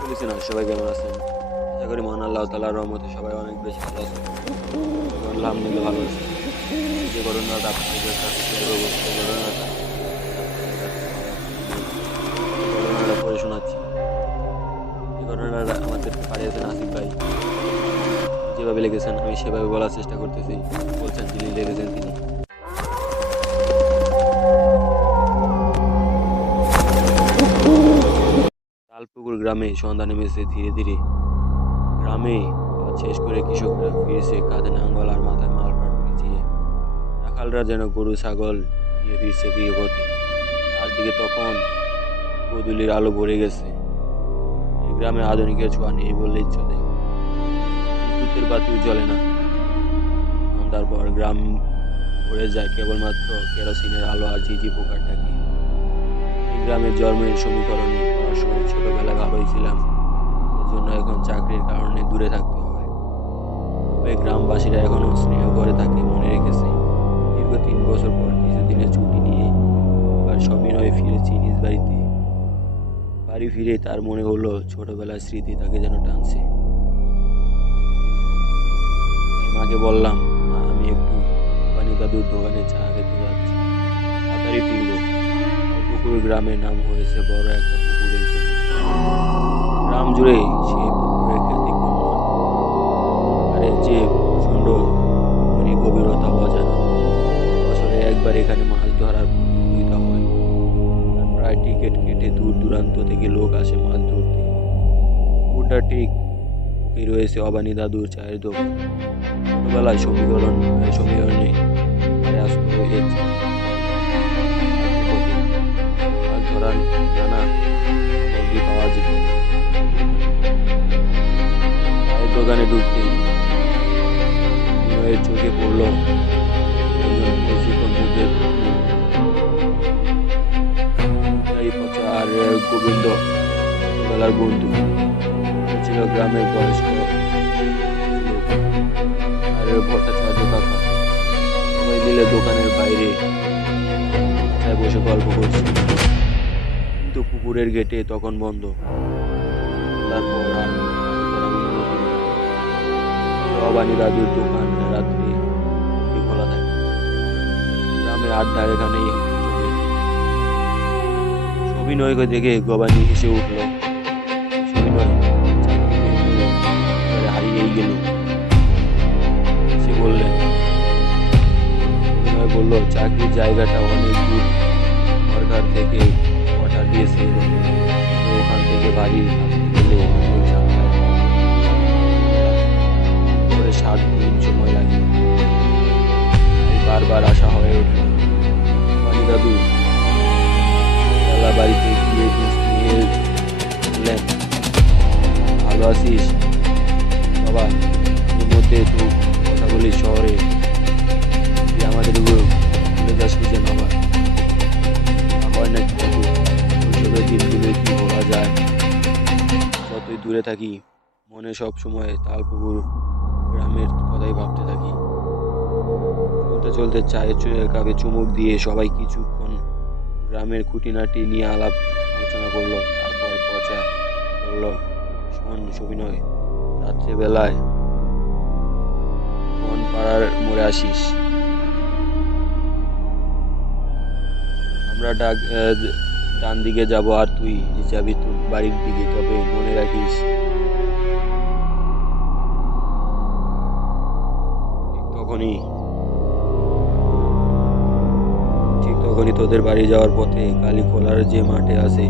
বলেছি না, সবাই কেমন আছেন? আশা করি মহান আল্লাহ তাআলার রহমতে সবাই অনেক বেশি ভালো আছে। আলহামদুলিল্লাহ ভালো আছে। যে ঘটনাটা আপনাদের কাছে শেয়ার করবো, সেই ঘটনাটা আপনাদের কাছে ঘটনাটা পড়ে শোনাচ্ছি। এই ঘটনাটা আমাদেরকে পাঠিয়েছেন আসিফ ভাই। যেভাবে লিখেছেন আমি সেভাবে বলার চেষ্টা করতেছি। বলছেন যিনি লিখেছেন তিনি। তালপুকুর গ্রামে সন্ধ্যা নেমেছে ধীরে ধীরে। গ্রামে কাজ শেষ করে কৃষকরা ফিরছে কাঁধে নাঙ্গল আর মাথায় মালপাট ভিজিয়ে। রাখালরা যেন গরু ছাগল নিয়ে ফিরছে গৃহপতি। চারদিকে তখন গোধূলির আলো ভরে গেছে। এই গ্রামে আধুনিকের ছোঁয়া নেই বললেই চলে। বিদ্যুতের বাতিও জ্বলে না। সন্ধ্যার পর গ্রাম ভরে যায় কেবলমাত্র কেরোসিনের আলো আর ঝিঝি পোকার ডাকে। এই গ্রামের জন্মের সমীকরণে পড়াশোনায় ছোটবেলায় ভালোই ছিলাম, এজন্য এখন চাকরির কারণে দূরে থাকতে হয়। তবে গ্রামবাসীরা এখনো স্নেহ করে তাকে মনে রেখেছে। দীর্ঘ 3 বছর পর কিছুদিনের ছুটি নিয়ে এবার সবিনয়ে ফিরেছি নিজ বাড়িতে। বাড়ি ফিরে তার মনে হলো ছোটবেলার স্মৃতি তাকে যেন টানছে। মাকে বললাম, মা আমি একটু পানি দাদুর দোকানে চা খেতে যাচ্ছি, তাড়াতাড়ি ফিরবো। পুকুর গ্রামের নাম হয়েছে বড় একটা পুকুরের জন্য। গ্রাম জুড়ে সেই পুকুরের খ্যাতি কম নয়। আর এর যে প্রচন্ড গভীরতা অজানা। বছরে একবার এখানে মাছ ধরার প্রতিযোগিতা হয়। আর প্রায় টিকিট কেটে দূর দূরান্ত থেকে লোক আসে মাছ ধরতে। পুকুরটা ঠিক বুকেই রয়েছে অবানি দাদুর চায়ের দোকান। ছোটবেলায় সমীকরণে আসতো এর মাছ ধরার নানা সামগ্রী পাওয়া যেত। চায়ের দোকানে ঢুকতেই বিনয়ের চোখে পড়ল একজন পরিচিত মুখের পচা আর গোবিন্দ ছোটবেলার বন্ধু ছিল গ্রামের বয়স্ক আর ভট্টাচার্য কাকা। সবাই মিলে দোকানের বাইরে বসে গল্প করছে, কিন্তু পুকুরের গেটে তখন বন্ধ। তারপর আর অবানি দাদুর দোকান রাত্রি খোলা থাকে। গ্রামের আড্ডা এখানেই সবিনয়কে দেখে গবানি হেসে উঠল। সবিনয় হারিয়েই গেল। সে বললেন, সবিনয় বলল, চাকরির জায়গাটা অনেক দূর, সরকার থেকে অর্ডার দিয়েছে, তো ওখান থেকে বাড়ি গেলে 7 দিন সময় লাগে। বারবার আসা হয়ে ওঠে। বাড়ি দাদু বেলা বাড়িতে গিয়ে নিয়ে বললেন, ভালো আছিস বাবা? এর মধ্যে তো কথা বলি শহরে, তুই আমাদের ভুলে যাস কি যেন আবার হয় নাকি দাদু? শৈশবের দিনগুলো কি বলা যায়? যতই দূরে থাকি মনে সব সময় তালপুকুর গ্রামের কথাই ভাবতে থাকি। চলতে চলতে চায়ের কাপে চুমুক দিয়ে সবাই কিছুক্ষণ গ্রামের খুঁটিনাটি নিয়ে আলাপ আলোচনা করলো। তারপর পচা বলল, শোন সবিনয়, রাত্রেবেলায় মন পাড়ার মোড়ে আসিস। আমরা ডান দিকে যাব আর তুই যাবি তোর বাড়ির দিকে। তবে মনে রাখিস, ঠিক তখনই তোদের বাড়ি যাওয়ার পথে কালীখোলার যে মাঠে আছে,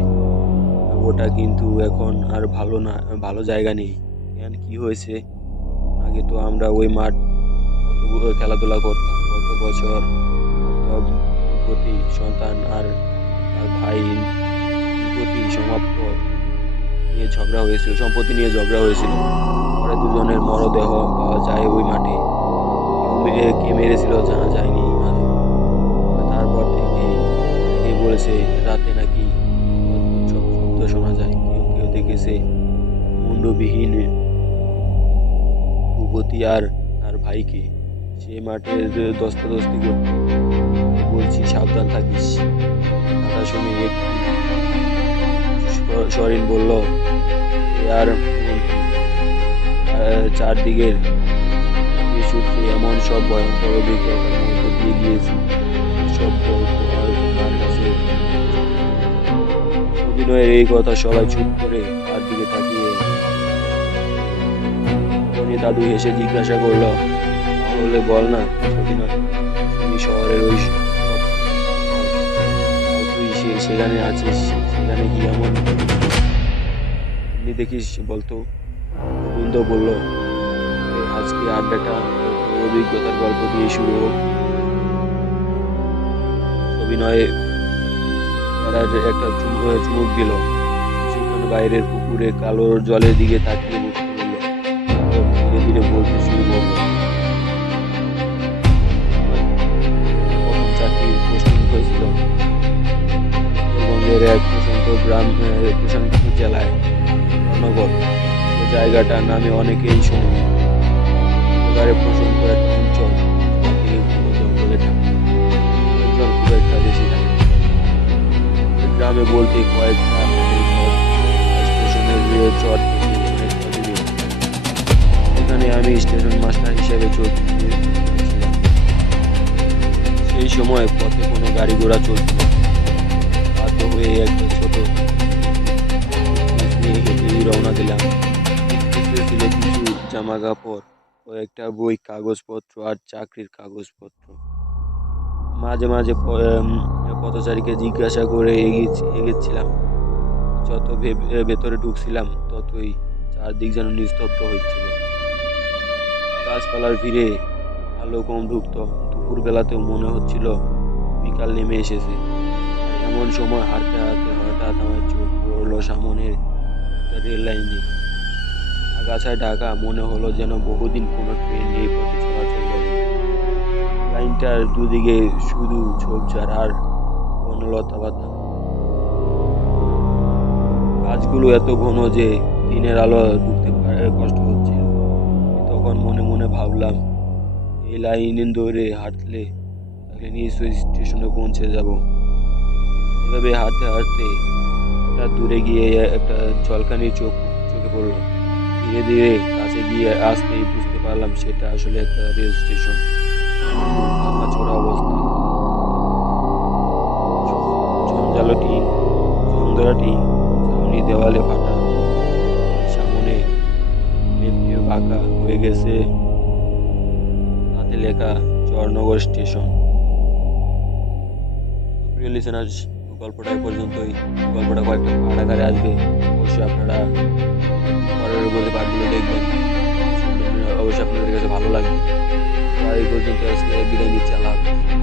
ওটা কিন্তু এখন আর ভালো জায়গা নেই। কেন, কি হয়েছে? আগে তো আমরা ওই মাঠ কত খেলাধুলা করতাম। গত বছর প্রতি সন্তান আর তার ভাই প্রতি সম্পত্তি নিয়ে ঝগড়া হয়েছিল। পরে দুজনের মরদেহ পাওয়া যায় ওই মাঠে। কে মেরেছিল জানা যায়নি। তারপর থেকে অনেকেই বলেছে রাতে নাকি শব্দ শোনা যায়। কেউ কেউ দেখেছে মুন্ডবিহীন ভূপতি আর তার ভাইকে সে মাঠে দস্তাদস্তি করত। বলছি সাবধান থাকিস। কথা শুনে একটু সরিন বলল, আর এমনকি চারদিকের সূত্রে এমন সব ভয়ঙ্কর অভিজ্ঞতার মধ্য দিয়ে গিয়েছি, সব গল্প আর তার কাছে। অভিনয়ের এই কথা সবাই চুপ করে তার দিকে তাকিয়ে। তখনই দাদু হেসে জিজ্ঞাসা করলো, তাহলে বল না অভিনয়, তুমি শহরের ওই সব তুই সেখানে আছিস, সেখানে কি এমন এমনি দেখিস বলতো? গোবিন্দ বলল, আজকে আড্ডাটা তোর অভিজ্ঞতার গল্প দিয়ে শুরু হোক। অভিনয়ে একটা চুমুক দিল, সেখানে বাইরের পুকুরে কালো জলের দিকে তাকিয়ে মুখ খুলল, ধীরে ধীরে বলতে শুরু করলো। প্রথম চাকরির পোস্টিং হয়েছিল উত্তরবঙ্গের এক প্রশান্ত জেলায় নগর। সে জায়গাটার নামে অনেকেই শোনে। এবারে প্রশান্ত একটা অঞ্চল, জঙ্গলে ঢাকা, লোকজন খুব একটা বেশি থাকে। গ্রামে বলতে কয়েকটা স্টেশনের চর থেকে অনেকটা দূরে। এখানে আমি স্টেশন মাস্টার হিসেবে চলছিলাম। সেই সময় পথে কোনো গাড়ি ঘোড়া চলছিল না। বাধ্য হয়ে একটা ছোট নিয়ে হেঁটেই রওনা দিলাম। ছিল কিছু জামা কাপড়, কয়েকটা বই, কাগজপত্র আর চাকরির কাগজপত্র। মাঝে মাঝে পথচারীকে জিজ্ঞাসা করে এগিয়েছিলাম। যত ভেতরে ঢুকছিলাম ততই চারদিক যেন নিস্তব্ধ হচ্ছিল। গাছপালার ভিড়ে আলো কম ঢুকতো। দুপুর বেলাতেও মনে হচ্ছিল বিকাল নেমে এসেছে। এমন সময় হাঁটতে হাঁটতে হঠাৎ আমার চোখ পড়লো সামনের একটা রেল লাইনে। আগাছায় ঢাকা, মনে হলো যেন বহুদিন কোনো ট্রেন এই পথে চলাচল করে। লাইনটার দুদিকে শুধু ঝোপঝাড় আর বনলতা পাতা। গাছগুলো এত ঘন যে দিনের আলো ঢুকতে কষ্ট হচ্ছে। তখন মনে মনে ভাবলাম, এই লাইন ধরে হাঁটলে তাহলে নিশ্চয়ই স্টেশনে পৌঁছে যাব। এভাবে হাঁটতে হাঁটতে হঠাৎ দূরে গিয়ে একটা ঝলকানির চোখে পড়লো। ধীরে ধীরে কাছে গিয়ে আসতেই বুঝতে পারলাম সেটা আসলে একটা রেল স্টেশন। ভাঙাচোরা অবস্থা, জঞ্জালো টিন, জংধরা টিন, ছাউনি দেওয়ালে ফাটা, সামনে লেফটেও বাঁকা হয়ে গেছে, তাতে লেখা চরনগর স্টেশন। প্রিয় লিসেনার্স, গল্পটা পর্যন্তই। গল্পটা কয়েকটা পার্ট আকারে আসবে, অবশ্যই আপনারা পরবর্তী পার্টগুলো দেখবেন। অবশ্যই আপনাদের কাছে ভালো লাগবে। এই পর্যন্ত আজকে বিদায় নিচ্ছি। আল্লাহ হাফেজ।